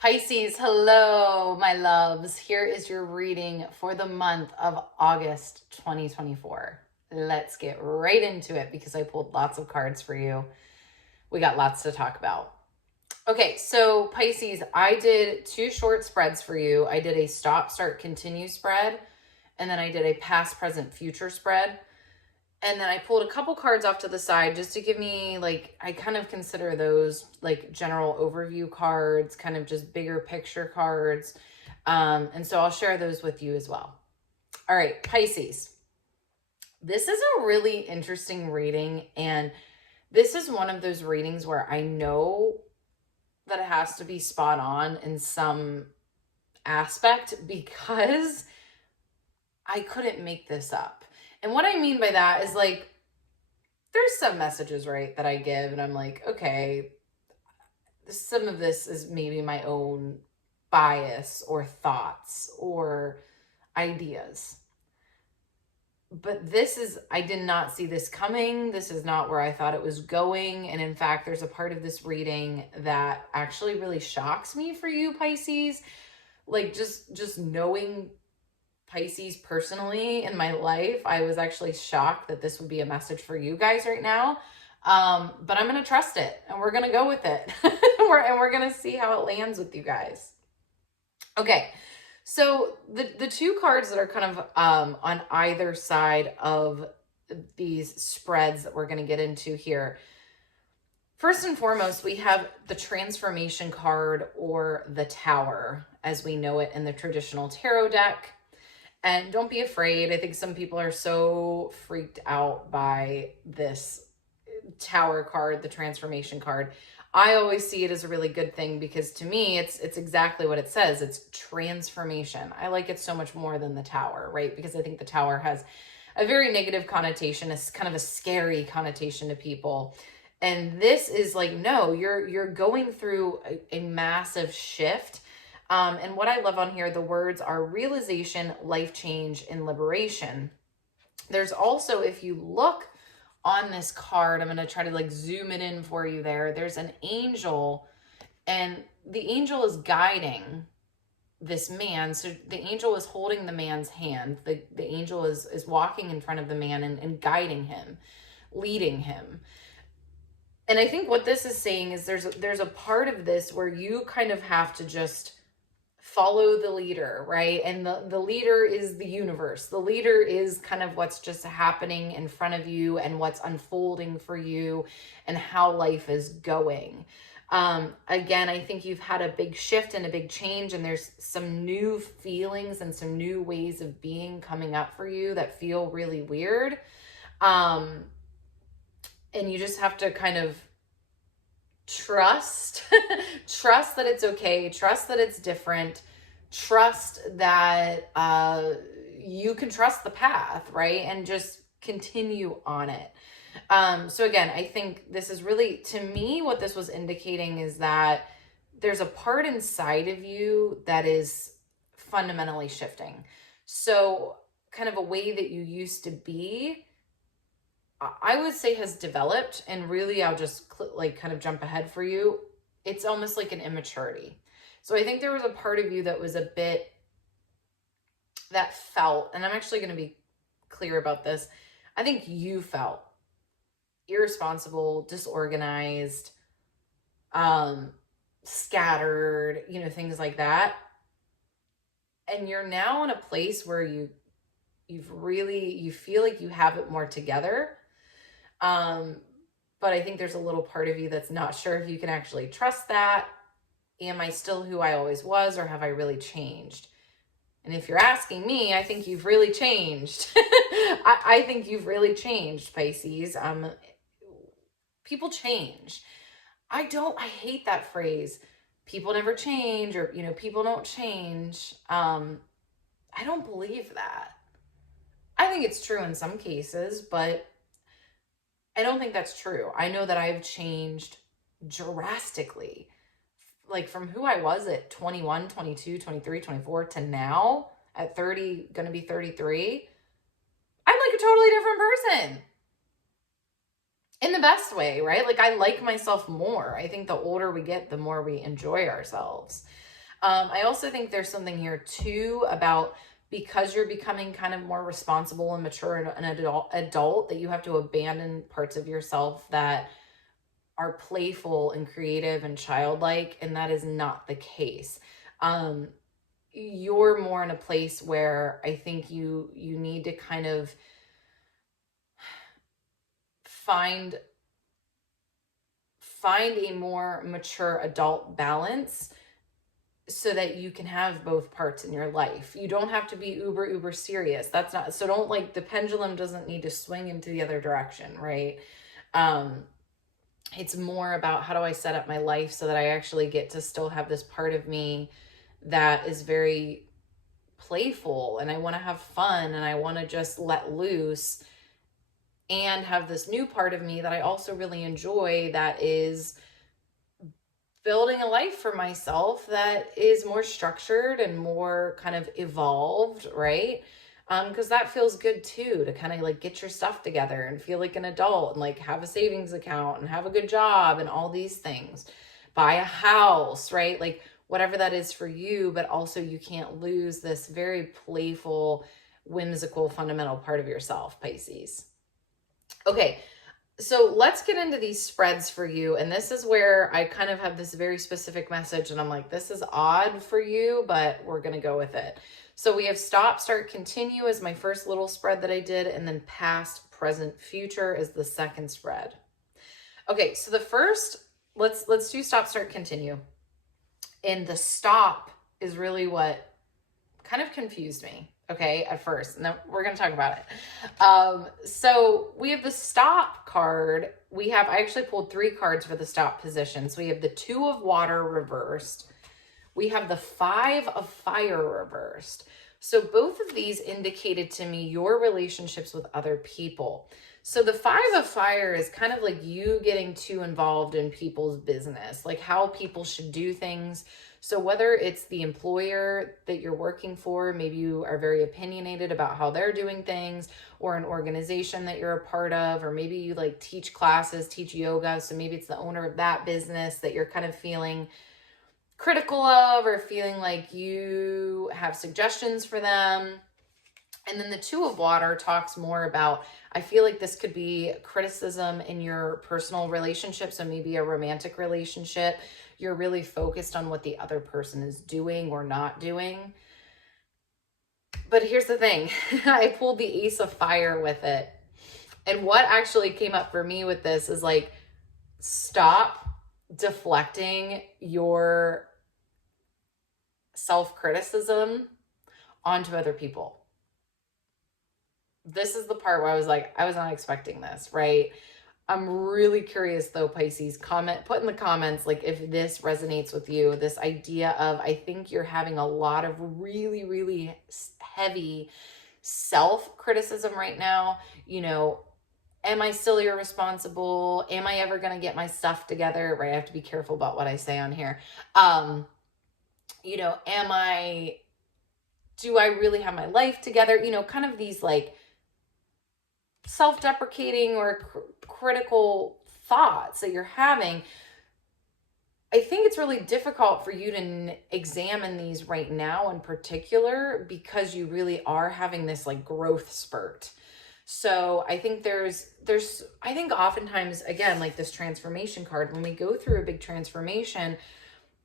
Pisces, hello, my loves. Here is your reading for the month of August 2024. Let's get right into it because I pulled lots of cards for you. We got lots to talk about. Okay, so Pisces, I did two short spreads for you. I did a stop, start, continue spread, and then I did a past, present, future spread. And then I pulled a couple cards off to the side just to give me, like, I kind of consider those like general overview cards, kind of just bigger picture cards. And so I'll share those with you as well. All right, Pisces. This is a really interesting reading. And this is one of those readings where I know that it has to be spot on in some aspect because I couldn't make this up. And what I mean by that is, like, there's some messages, right, that I give and I'm like, okay, some of this is maybe my own bias or thoughts or ideas. But this is, I did not see this coming. This is not where I thought it was going. And in fact, there's a part of this reading that actually really shocks me for you, Pisces. Like, just knowing Pisces personally in my life, I was actually shocked that this would be a message for you guys right now. But I'm going to trust it and we're going to go with it. and we're going to see how it lands with you guys. Okay. So the two cards that are kind of on either side of these spreads that we're going to get into here. First and foremost, we have the transformation card, or the Tower as we know it in the traditional tarot deck. And don't be afraid. I think some people are so freaked out by this Tower card, the transformation card. I always see it as a really good thing because to me, it's exactly what it says. It's transformation. I like it so much more than the Tower, right? Because I think the Tower has a very negative connotation. It's kind of a scary connotation to people. And this is like, no, you're going through a massive shift. And what I love on here, the words are realization, life change, and liberation. There's also, if you look on this card, I'm going to try to like zoom it in for you there. There's an angel, and the angel is guiding this man. So the angel is holding the man's hand. The angel is walking in front of the man and guiding him, leading him. And I think what this is saying is there's a part of this where you kind of have to just follow the leader, right? And the leader is the universe. The leader is kind of what's just happening in front of you and what's unfolding for you and how life is going. Again, I think you've had a big shift and a big change, and there's some new feelings and some new ways of being coming up for you that feel really weird. And you just have to kind of trust that it's okay, trust that it's different, trust that you can trust the path, right? And just continue on it. So again, I think this is really, to me, what this was indicating is that there's a part inside of you that is fundamentally shifting. So kind of a way that you used to be, I would say, has developed. And really, I'll just like kind of jump ahead for you. It's almost like an immaturity. So I think there was a part of you that was a bit, that felt, and I'm actually going to be clear about this. I think you felt irresponsible, disorganized, scattered, things like that. And you're now in a place where you feel like you have it more together. But I think there's a little part of you that's not sure if you can actually trust that. Am I still who I always was, or have I really changed? And if you're asking me, I think you've really changed. I think you've really changed, Pisces. People change. I hate that phrase. People never change, or, people don't change. I don't believe that. I think it's true in some cases, but I don't think that's true. I know that I've changed drastically, like from who I was at 21, 22, 23, 24 to now at 30, going to be 33. I'm like a totally different person in the best way, right? Like, I like myself more. I think the older we get, the more we enjoy ourselves. I also think there's something here too about, because you're becoming kind of more responsible and mature and an adult, that you have to abandon parts of yourself that are playful and creative and childlike, and that is not the case. Um, you're more in a place where I think you need to kind of find a more mature adult balance so that you can have both parts in your life. You don't have to be uber serious. That's not, so don't, like, the pendulum doesn't need to swing into the other direction, right? It's more about, how do I set up my life so that I actually get to still have this part of me that is very playful, and I want to have fun, and I want to just let loose, and have this new part of me that I also really enjoy, that is building a life for myself that is more structured and more kind of evolved, right? Because that feels good too, to kind of like get your stuff together and feel like an adult, and like have a savings account and have a good job and all these things. Buy a house, right? Like whatever that is for you, but also you can't lose this very playful, whimsical, fundamental part of yourself, Pisces. Okay, so let's get into these spreads for you. And this is where I kind of have this very specific message, and I'm like, this is odd for you, but we're going to go with it. So we have stop, start, continue as my first little spread that I did, and then past, present, future is the second spread. Okay, so the first, let's do stop, start, continue. And the stop is really what kind of confused me, okay, at first. And then we're going to talk about it. So we have the stop card. I actually pulled 3 cards for the stop position. So we have the 2 of water reversed. We have the 5 of fire reversed. So both of these indicated to me your relationships with other people. So the 5 of fire is kind of like you getting too involved in people's business, like how people should do things. So whether it's the employer that you're working for, maybe you are very opinionated about how they're doing things, or an organization that you're a part of, or maybe you like teach classes, teach yoga. So maybe it's the owner of that business that you're kind of feeling critical of, or feeling like you have suggestions for them. And then the 2 of water talks more about, I feel like this could be criticism in your personal relationship. So maybe a romantic relationship. You're really focused on what the other person is doing or not doing. But here's the thing. I pulled the Ace of Fire with it. And what actually came up for me with this is like, stop deflecting your self-criticism onto other people. This is the part where I was like, I was not expecting this, right? I'm really curious though, Pisces, put in the comments, like if this resonates with you, this idea of, I think you're having a lot of really, really heavy self-criticism right now. You know, am I still irresponsible? Am I ever going to get my stuff together? Right? I have to be careful about what I say on here. You know, do I really have my life together? You know, kind of these like self-deprecating or critical thoughts that you're having. I think it's really difficult for you to examine these right now in particular, because you really are having this like growth spurt. So I think I think oftentimes, again, like this transformation card, when we go through a big transformation,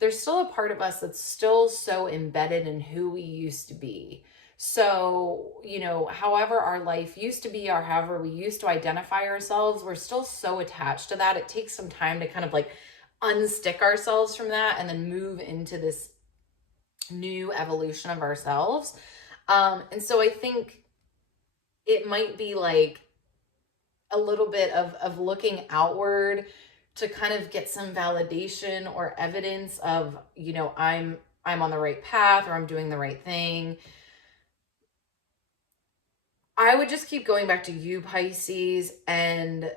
there's still a part of us that's still so embedded in who we used to be. So, you know, however our life used to be, or however we used to identify ourselves, we're still so attached to that. It takes some time to kind of like unstick ourselves from that and then move into this new evolution of ourselves. And so I think it might be like a little bit of looking outward to kind of get some validation or evidence of, you know, I'm on the right path, or I'm doing the right thing. I would just keep going back to you, Pisces, and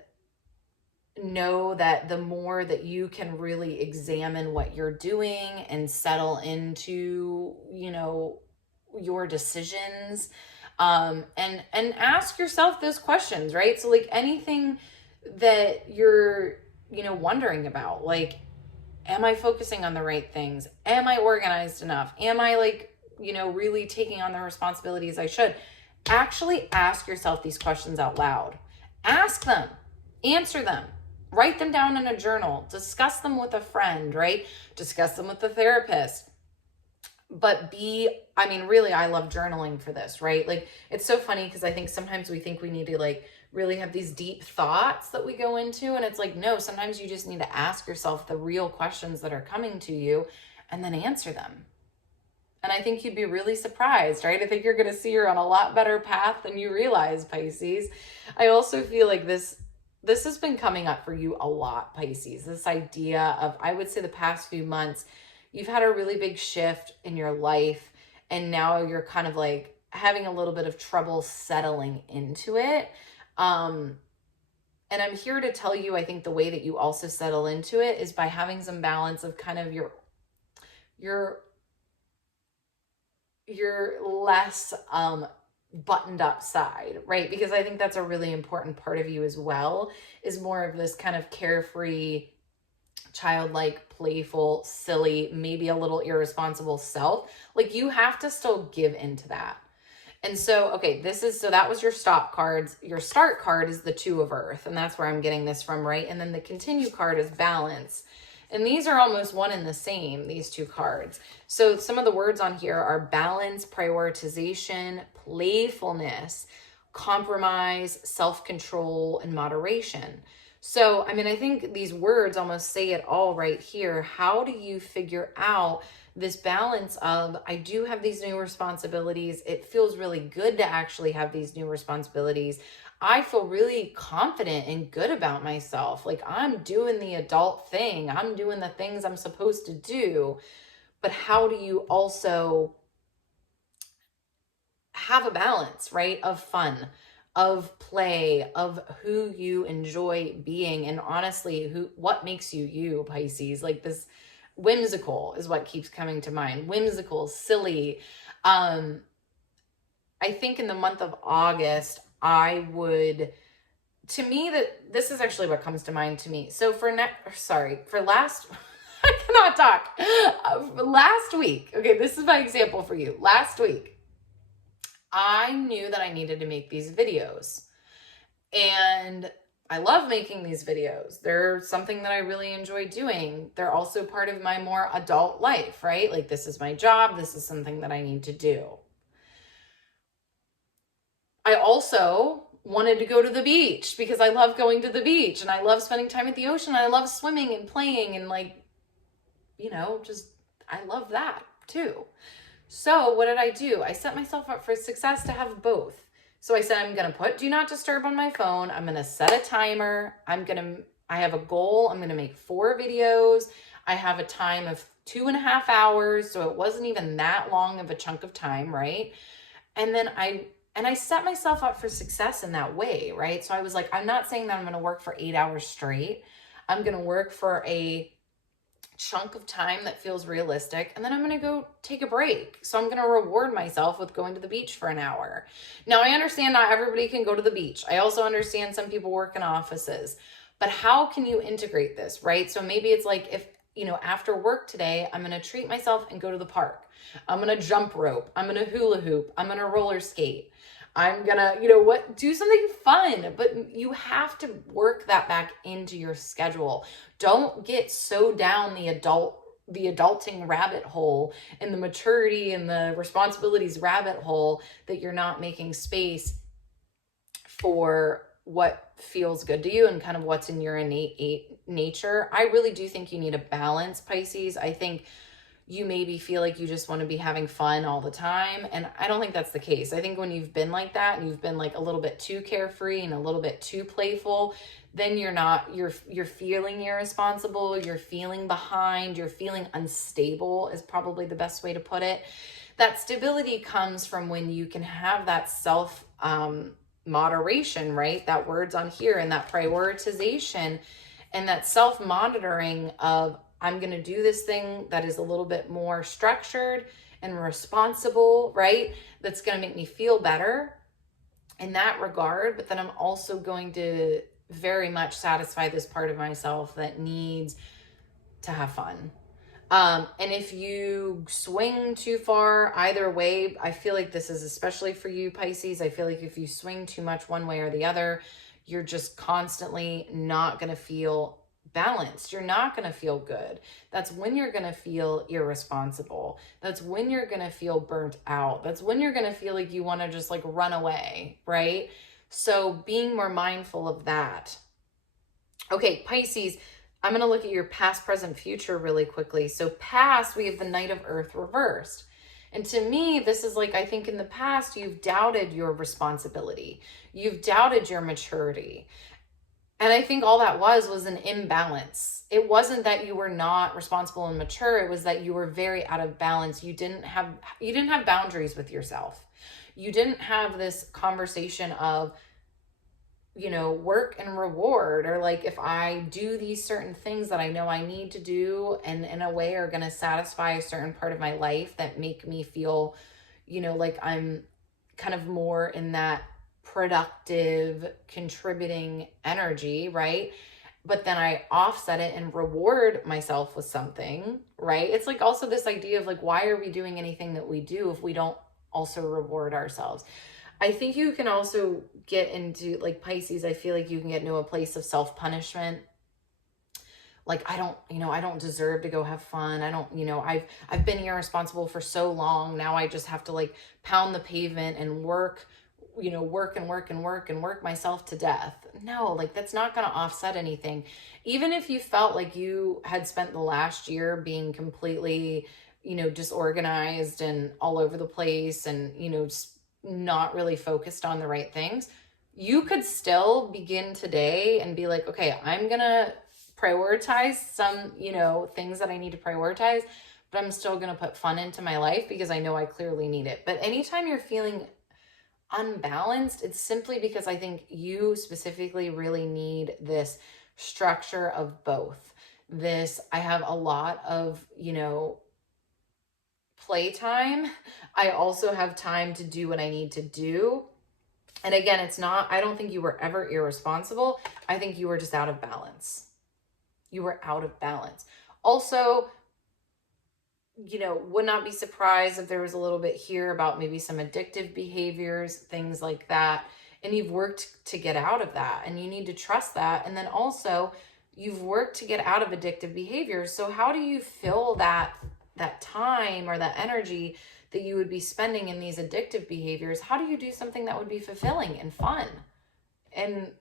know that the more that you can really examine what you're doing and settle into, you know, your decisions, and ask yourself those questions, right? So like anything that you're, you know, wondering about, like, Am I focusing on the right things? Am I organized enough? Am I like, really taking on the responsibilities I should? Actually ask yourself these questions out loud. Ask them, answer them, write them down in a journal, discuss them with a friend, right? Discuss them with a therapist. But really, I love journaling for this, right? Like, it's so funny because I think sometimes we think we need to like really have these deep thoughts that we go into. And it's like, no, sometimes you just need to ask yourself the real questions that are coming to you and then answer them. And I think you'd be really surprised, right? I think you're going to see you're on a lot better path than you realize, Pisces. I also feel like this has been coming up for you a lot, Pisces. This idea of, I would say the past few months, you've had a really big shift in your life, and now you're kind of like having a little bit of trouble settling into it. And I'm here to tell you, I think the way that you also settle into it is by having some balance of kind of your less buttoned up side, right? Because I think that's a really important part of you as well, is more of this kind of carefree, childlike, playful, silly, maybe a little irresponsible self. Like, you have to still give into that. And so, okay, so that was your stop cards. Your start card is the Two of Earth, and that's where I'm getting this from, right? And then the continue card is balance. And these are almost one and the same, these two cards. So some of the words on here are balance, prioritization, playfulness, compromise, self-control, and moderation. So, I think these words almost say it all right here. How do you figure out this balance of, I do have these new responsibilities. It feels really good to actually have these new responsibilities. I feel really confident and good about myself. Like, I'm doing the adult thing. I'm doing the things I'm supposed to do. But how do you also have a balance, right? Of fun, of play, of who you enjoy being, and honestly, what makes you you, Pisces. Like, this whimsical is what keeps coming to mind. Whimsical, silly. I think in the month of August, to me, that this is actually what comes to mind to me. So for last, I cannot talk. Last week, okay, this is my example for you. Last week, I knew that I needed to make these videos, and I love making these videos. They're something that I really enjoy doing. They're also part of my more adult life, right? Like, this is my job. This is something that I need to do. I also wanted to go to the beach because I love going to the beach and I love spending time at the ocean. And I love swimming and playing and I love that too. So what did I do? I set myself up for success to have both. So I said, I'm going to put do not disturb on my phone. I'm going to set a timer. I have a goal. I'm going to make 4 videos. I have a time of 2.5 hours. So it wasn't even that long of a chunk of time, right? And then I set myself up for success in that way, right? So I was like, I'm not saying that I'm going to work for 8 hours straight. I'm going to work for a chunk of time that feels realistic, and then I'm going to go take a break. So I'm going to reward myself with going to the beach for an hour. Now, I understand not everybody can go to the beach. I also understand some people work in offices, but how can you integrate this, right? So maybe it's like, if, after work today, I'm going to treat myself and go to the park. I'm going to jump rope. I'm going to hula hoop. I'm going to roller skate. I'm going to, do something fun, but you have to work that back into your schedule. Don't get so down the adulting rabbit hole and the maturity and the responsibilities rabbit hole that you're not making space for what feels good to you and kind of what's in your innate nature. I really do think you need a balance, Pisces. I think you maybe feel like you just want to be having fun all the time. And I don't think that's the case. I think when you've been like that and you've been like a little bit too carefree and a little bit too playful, then you're feeling irresponsible, you're feeling behind, you're feeling unstable is probably the best way to put it. That stability comes from when you can have that self moderation, right? That word's on here, and that prioritization and that self-monitoring of, I'm going to do this thing that is a little bit more structured and responsible, right? That's going to make me feel better in that regard. But then I'm also going to very much satisfy this part of myself that needs to have fun. And if you swing too far either way, I feel like this is especially for you, Pisces. I feel like if you swing too much one way or the other, you're just constantly not going to feel balanced. You're not going to feel good. That's when you're going to feel irresponsible. That's when you're going to feel burnt out. That's when you're going to feel like you want to just like run away, right? So being more mindful of that. Okay, Pisces, I'm going to look at your past, present, future really quickly. So past, we have the Knight of Earth reversed. And to me, this is like, I think in the past, you've doubted your responsibility. You've doubted your maturity. And I think all that was an imbalance. It wasn't that you were not responsible and mature. It was that you were very out of balance. You didn't have boundaries with yourself. You didn't have this conversation of, work and reward, or like, if I do these certain things that I know I need to do and in a way are going to satisfy a certain part of my life that make me feel, like I'm kind of more in that productive, contributing energy, right? But then I offset it and reward myself with something, right? It's like also this idea of like, why are we doing anything that we do if we don't also reward ourselves? I think you can also get into, like, Pisces, I feel like you can get into a place of self-punishment. Like, I don't deserve to go have fun. I've been irresponsible for so long. Now I just have to like pound the pavement and work and work myself to death. No, like that's not going to offset anything. Even if you felt like you had spent the last year being completely, disorganized and all over the place and, just not really focused on the right things, you could still begin today and be like, okay, I'm going to prioritize some, things that I need to prioritize, but I'm still going to put fun into my life because I know I clearly need it. But anytime you're feeling unbalanced, it's simply because I think you specifically really need this structure of both. I have a lot of, playtime. I also have time to do what I need to do. And again, I don't think you were ever irresponsible. I think you were just out of balance. You were out of balance. Also, would not be surprised if there was a little bit here about maybe some addictive behaviors, things like that. And you've worked to get out of that, and you need to trust that. And then also, you've worked to get out of addictive behaviors. So how do you fill that time or that energy that you would be spending in these addictive behaviors? How do you do something that would be fulfilling and fun and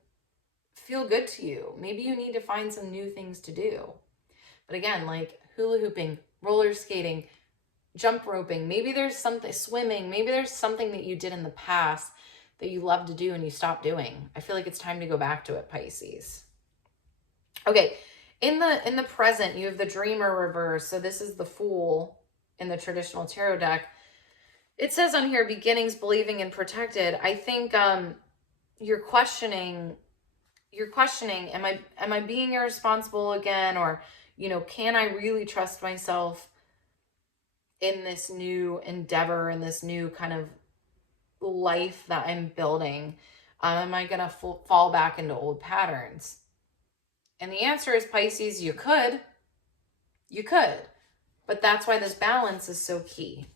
feel good to you? Maybe you need to find some new things to do. But again, like hula hooping, roller skating, jump roping, maybe there's something, swimming, maybe there's something that you did in the past that you love to do and you stopped doing. I feel like it's time to go back to it, Pisces. Okay, in the present, you have the Dreamer reverse. So this is the Fool in the traditional tarot deck. It says on here, beginnings, believing, and protected. I think you're questioning, am I being irresponsible again? Or, can I really trust myself in this new endeavor, in this new kind of life that I'm building? Am I going to fall back into old patterns? And the answer is, Pisces, you could. But that's why this balance is so key.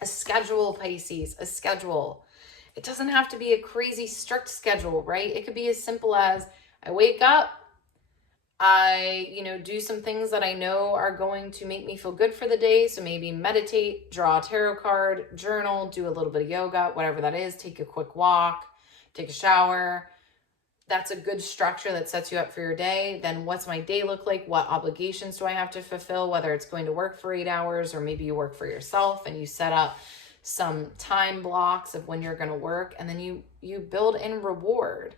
A schedule, Pisces, a schedule. It doesn't have to be a crazy strict schedule, right? It could be as simple as I wake up, I, do some things that I know are going to make me feel good for the day. So maybe meditate, draw a tarot card, journal, do a little bit of yoga, whatever that is, take a quick walk, take a shower. That's a good structure that sets you up for your day. Then what's my day look like? What obligations do I have to fulfill? Whether it's going to work for 8 hours or maybe you work for yourself and you set up some time blocks of when you're going to work, and then you build in reward.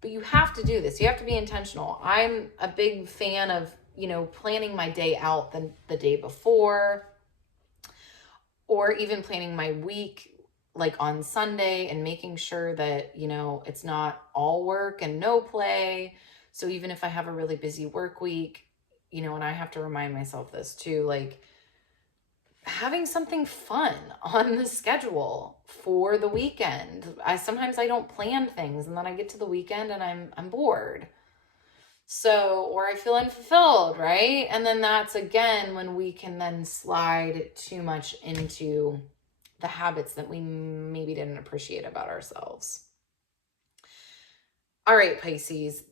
But you have to do this. You have to be intentional. I'm a big fan of, planning my day out the day before, or even planning my week like on Sunday and making sure that, it's not all work and no play. So even if I have a really busy work week, and I have to remind myself this too, like having something fun on the schedule for the weekend. Sometimes I don't plan things and then I get to the weekend and I'm bored. So, or I feel unfulfilled, right? And then that's again when we can then slide too much into the habits that we maybe didn't appreciate about ourselves. All right, Pisces.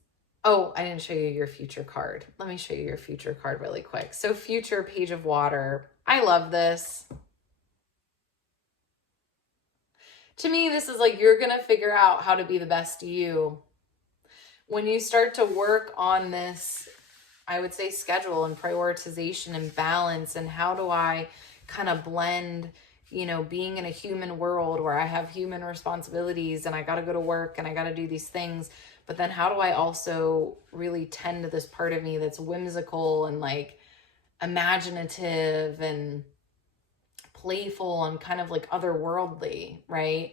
Oh, I didn't show you your future card. Let me show you your future card really quick. So future, Page of Water. I love this. To me, this is like you're going to figure out how to be the best you. When you start to work on this, I would say schedule and prioritization and balance, and how do I kind of blend, you know, being in a human world where I have human responsibilities and I got to go to work and I got to do these things. But then how do I also really tend to this part of me that's whimsical and like imaginative and playful and kind of like otherworldly, right?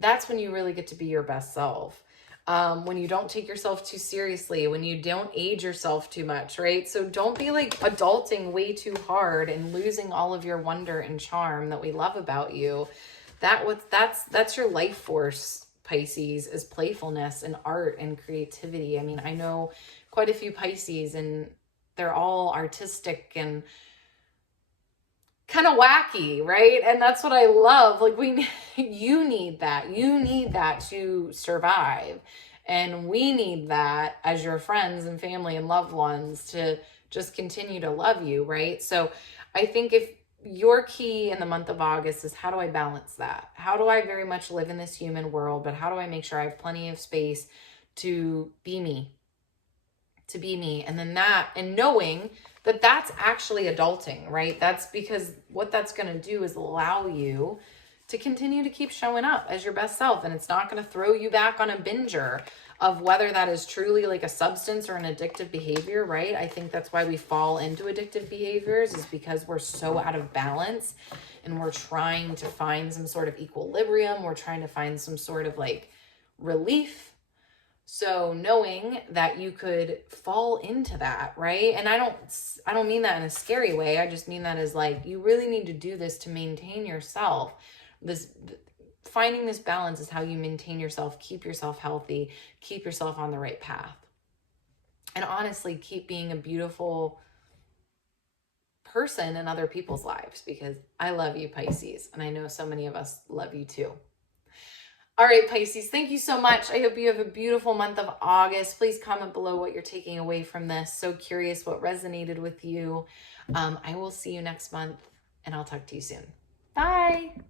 That's when you really get to be your best self. When you don't take yourself too seriously, when you don't age yourself too much, right? So don't be like adulting way too hard and losing all of your wonder and charm that we love about you. That's your life force, Pisces, is playfulness and art and creativity. I mean, I know quite a few Pisces and they're all artistic and kind of wacky, right? And that's what I love. Like you need that. You need that to survive. And we need that as your friends and family and loved ones to just continue to love you, right? So I think if your key in the month of August is how do I balance that? How do I very much live in this human world, but how do I make sure I have plenty of space to be me? To be me. And then that, and knowing that that's actually adulting, right? That's because what that's going to do is allow you to continue to keep showing up as your best self. And it's not going to throw you back on a binger of whether that is truly like a substance or an addictive behavior, right? I think that's why we fall into addictive behaviors, is because we're so out of balance and we're trying to find some sort of equilibrium. We're trying to find some sort of like relief. So knowing that you could fall into that, right? And I don't mean that in a scary way. I just mean that as like, you really need to do this to maintain yourself. Finding this balance is how you maintain yourself, keep yourself healthy, keep yourself on the right path. And honestly, keep being a beautiful person in other people's lives, because I love you, Pisces. And I know so many of us love you too. All right, Pisces, thank you so much. I hope you have a beautiful month of August. Please comment below what you're taking away from this. So curious what resonated with you. I will see you next month, and I'll talk to you soon. Bye.